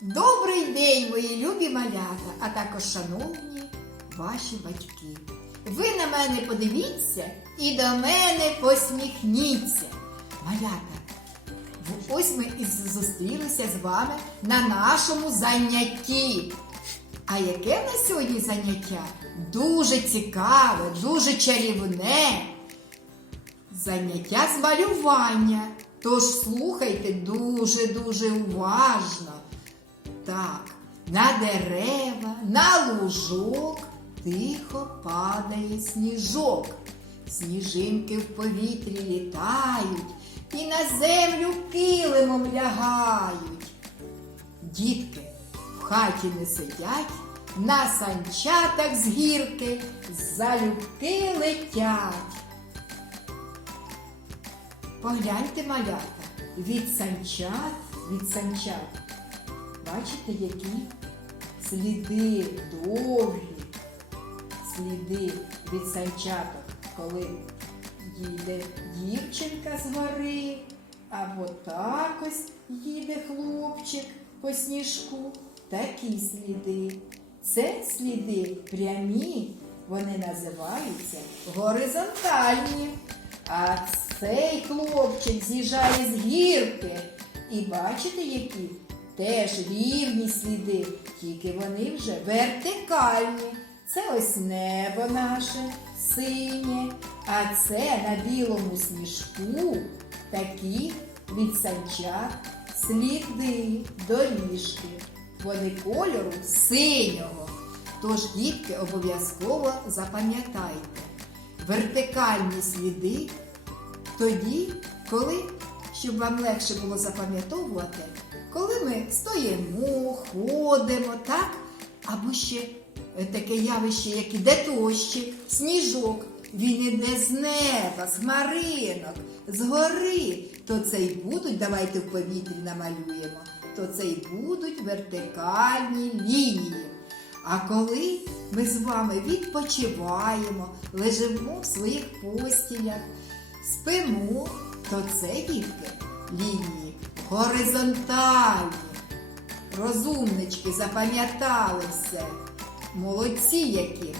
Добрий день, мої любі малята, а також шановні ваші батьки. Ви на мене подивіться і до мене посміхніться. Малята, ось ми і зустрілися з вами на нашому занятті. А яке в нас сьогодні заняття? Дуже цікаве, дуже чарівне. Заняття з малювання. Тож слухайте дуже-дуже уважно. Так, на дерева, на лужок тихо падає сніжок. Сніжинки в повітрі літають і на землю килимом лягають. Дітки в хаті не сидять, на санчатах з гірки залюбки летять. Погляньте, малята, від санчат, від санчат. Бачите, які сліди довгі, сліди від санчаток, коли їде дівчинка з гори, або так ось їде хлопчик по сніжку. Такі сліди. Це сліди прямі, вони називаються горизонтальні. А цей хлопчик з'їжджає з гірки. І бачите, які теж рівні сліди, тільки вони вже вертикальні. Це ось небо наше синє, а це на білому сніжку такі від санчат сліди, доріжки. Вони кольору синього. Тож, дітки, обов'язково запам'ятайте, вертикальні сліди тоді, коли, щоб вам легше було запам'ятовувати, коли ми стоїмо, ходимо, так? Або ще е, таке явище, як іде дощик, сніжок, він іде з неба, з хмаринок, з гори, то це й будуть, давайте в повітрі намалюємо, то це й будуть вертикальні лінії. А коли ми з вами відпочиваємо, лежимо в своїх постілях, спимо, то це дітки лінії горизонтальні. Розумнички запам'ятали все. Молодці які.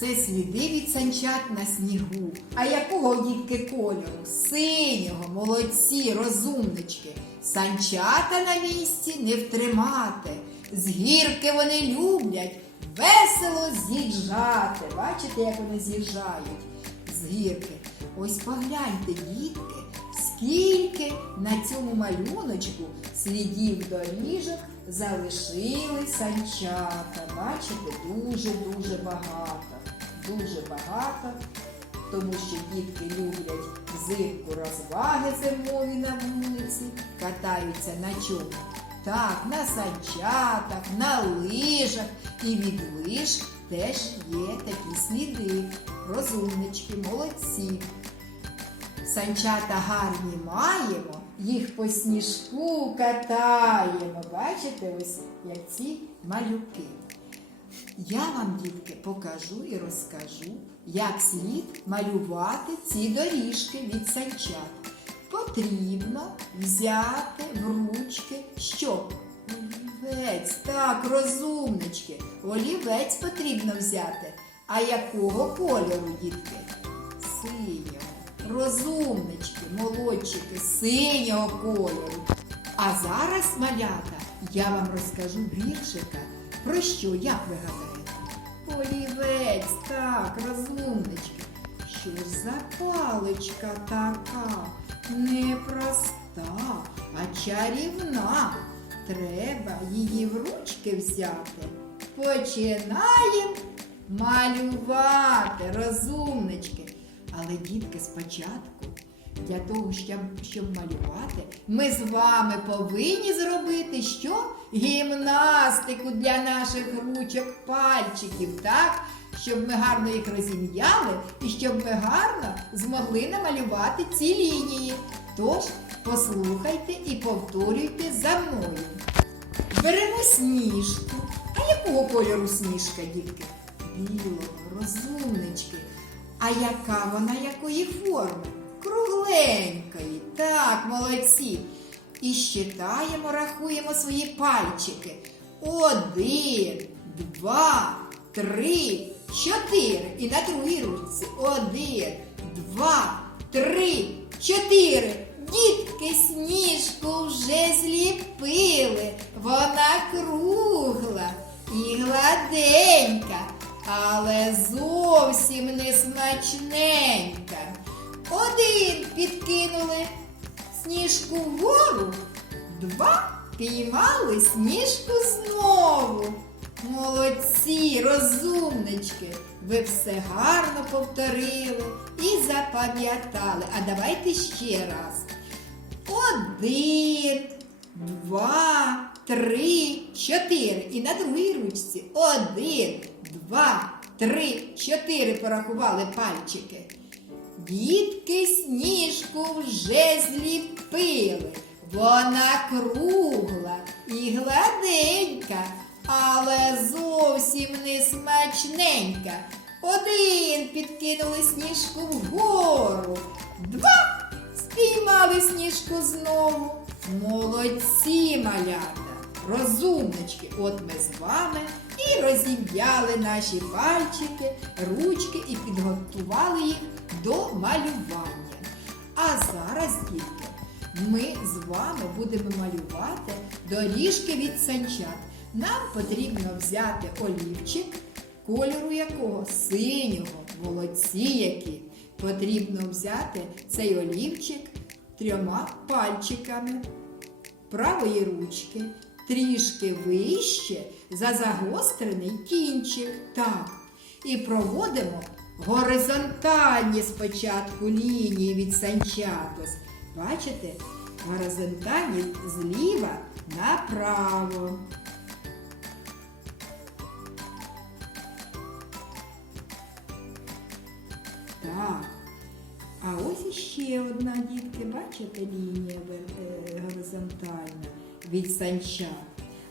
Це сліди від санчат на снігу. А якого дітки кольору? Синього, молодці, розумнички. Санчата на місці не втримати. З гірки вони люблять весело з'їжджати. Бачите, як вони з'їжджають з гірки. Ось погляньте, дітки, скільки на цьому малюночку слідів доріжок залишили санчата. Бачите, дуже-дуже багато. Дуже багато, тому що дітки люблять взимку розваги зимові на вулиці, катаються на чому? Так, на санчатах, на лижах. І від лиж теж є такі сліди. Розумнички, молодці. Санчата гарні маємо, їх по сніжку катаємо. Бачите, ось як ці малюки. Я вам, дітки, покажу і розкажу, як слід малювати ці доріжки від санчат. Потрібно взяти в ручки що? Олівець, так, розумнички. Олівець потрібно взяти. А якого кольору, дітки? Синього. Розумнички, молодчики, синього кольору. А зараз, малята, я вам розкажу віршика. Про що, як ви гадаєте? Олівець, так, розумнички. Що ж за паличка така? Непроста, а чарівна. Треба її в ручки взяти. Починаємо малювати, розумнички. Але дітки спочатку, для того, щоб, щоб малювати, ми з вами повинні зробити що? Гімнастику для наших ручок, пальчиків, так? Щоб ми гарно їх розім'яли і щоб ми гарно змогли намалювати ці лінії. Тож послухайте і повторюйте за мною. Беремо сніжку. А якого кольору сніжка, дітки? Білого, розумнички. А яка вона якої форми? Кругленької. Так, молодці. і щитаємо, рахуємо свої пальчики. Один, два, три, чотири. І на другій руці. Один, два, три, чотири. Дітки сніжку вже зліпили. Вона кругла і гладенька, але зовсім не. Один підкинули сніжку вгору, два піймали сніжку знову. Молодці, розумнички, ви все гарно повторили і запам'ятали. А давайте ще раз. Один, два, три, чотири. І на другій ручці. Один, два, три, чотири порахували пальчики. Дітки сніжку вже зліпили. Вона кругла і гладенька, але зовсім не смачненька. Один підкинули сніжку вгору, два спіймали сніжку знову. Молодці малята, розумнички. От ми з вами і розім'яли наші пальчики, ручки і підготували їх до малювання. А зараз, дітки, ми з вами будемо малювати доріжки від санчат. Нам потрібно взяти олівчик, кольору якого синього, молодці які. Потрібно взяти цей олівчик трьома пальчиками правої ручки трішки вище за загострений кінчик. Так. І проводимо горизонтальні спочатку лінії від санчатос. Бачите? Горизонтальні зліва направо. Так. А ось іще одна, дітки, бачите, лінія е, горизонтальна від санча.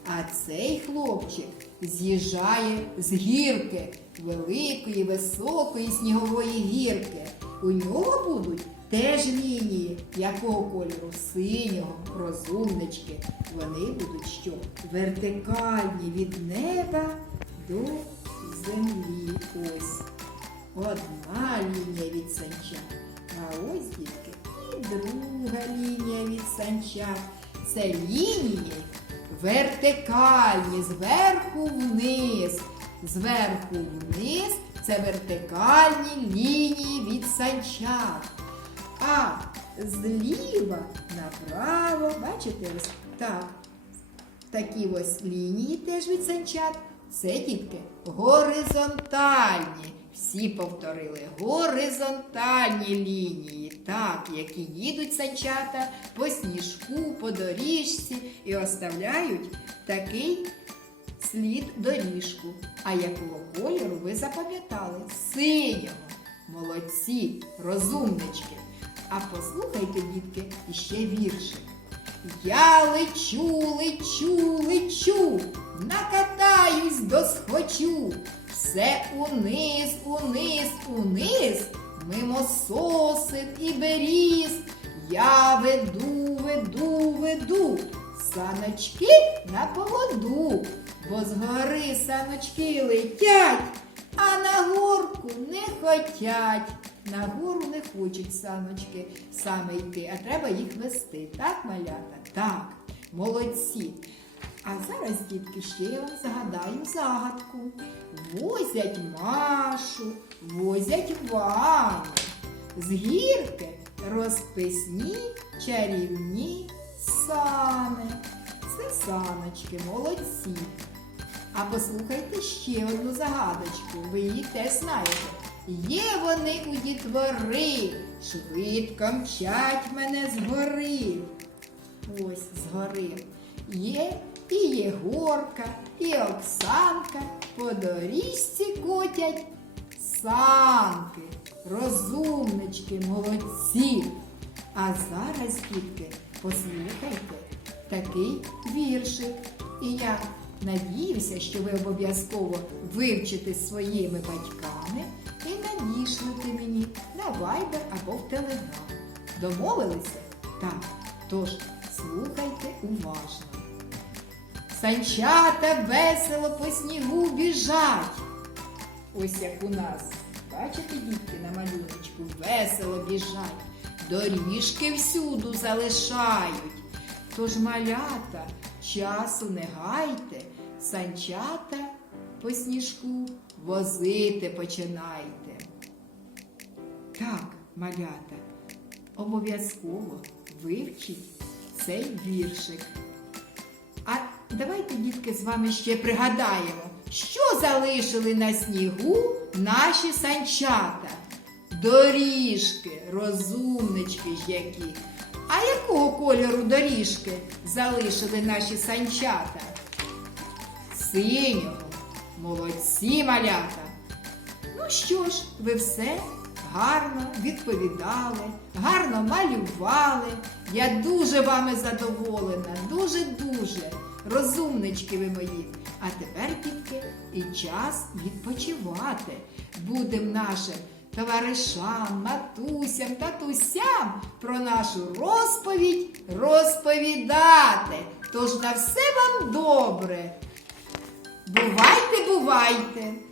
А цей хлопчик з'їжджає з гірки, великої, високої снігової гірки. У нього будуть теж лінії. Якого кольору? Синього, розумнички. Вони будуть що? Вертикальні від неба до землі. Ось. Одна лінія від санча. А ось, дітки, і друга лінія від санча. Це лінії вертикальні, зверху вниз. Зверху вниз це вертикальні лінії від санчат. А зліва направо, бачите, ось так. Такі ось лінії теж від санчат. Це дітки горизонтальні. Всі повторили горизонтальні лінії, так, які їдуть санчата по сніжку, по доріжці і оставляють такий слід доріжку. А якого кольору ви запам'ятали? Синього. Молодці, розумнички. А послухайте, дітки, іще віршик. Я лечу, лечу, лечу, накатаюсь досхочу. Все униз, униз, униз, мимо сосен і беріз. Я веду, веду, веду, саночки на поводу, бо згори саночки летять, а на горку не хотять. На гору не хочуть саночки саме йти, а треба їх вести. Так, малята? Так, молодці. А зараз, дітки, ще я вам загадаю загадку. Возять Машу, возять Ваню. З гірки розписні чарівні сани. Це саночки, молодці. А послухайте ще одну загадочку. Ви її теж знаєте. Є вони у дітвори, швидко мчать мене згори. Ось згори. Є і Єгорка, і Оксанка по доріжці котять санки, розумнички, молодці. А зараз, дітки, послухайте такий віршик. І я надіюся, що ви обов'язково вивчите своїми батьками і надішлете мені на Viber або в Telegram. Домовилися? Так. Тож Слухайте уважно. Санчата весело по снігу біжать. Ось як у нас. Бачите, дітки, на малюночку весело біжать, доріжки всюду залишають. Тож малята, часу не гайте, санчата по сніжку возити починайте. Так, малята, обов'язково вивчіть цей віршик. Давайте, дітки, з вами ще пригадаємо, що залишили на снігу наші санчата. Доріжки, розумнички ж які. А якого кольору доріжки залишили наші санчата? Синього. Молодці малята. Ну що ж, ви все гарно відповідали, гарно малювали. Я дуже вами задоволена, дуже-дуже. Розумнички ви мої. А тепер, дітки, і час відпочивати. Будем нашим товаришам, матусям, татусям про нашу розповідь розповідати. Тож на все вам добре. Бувайте, бувайте!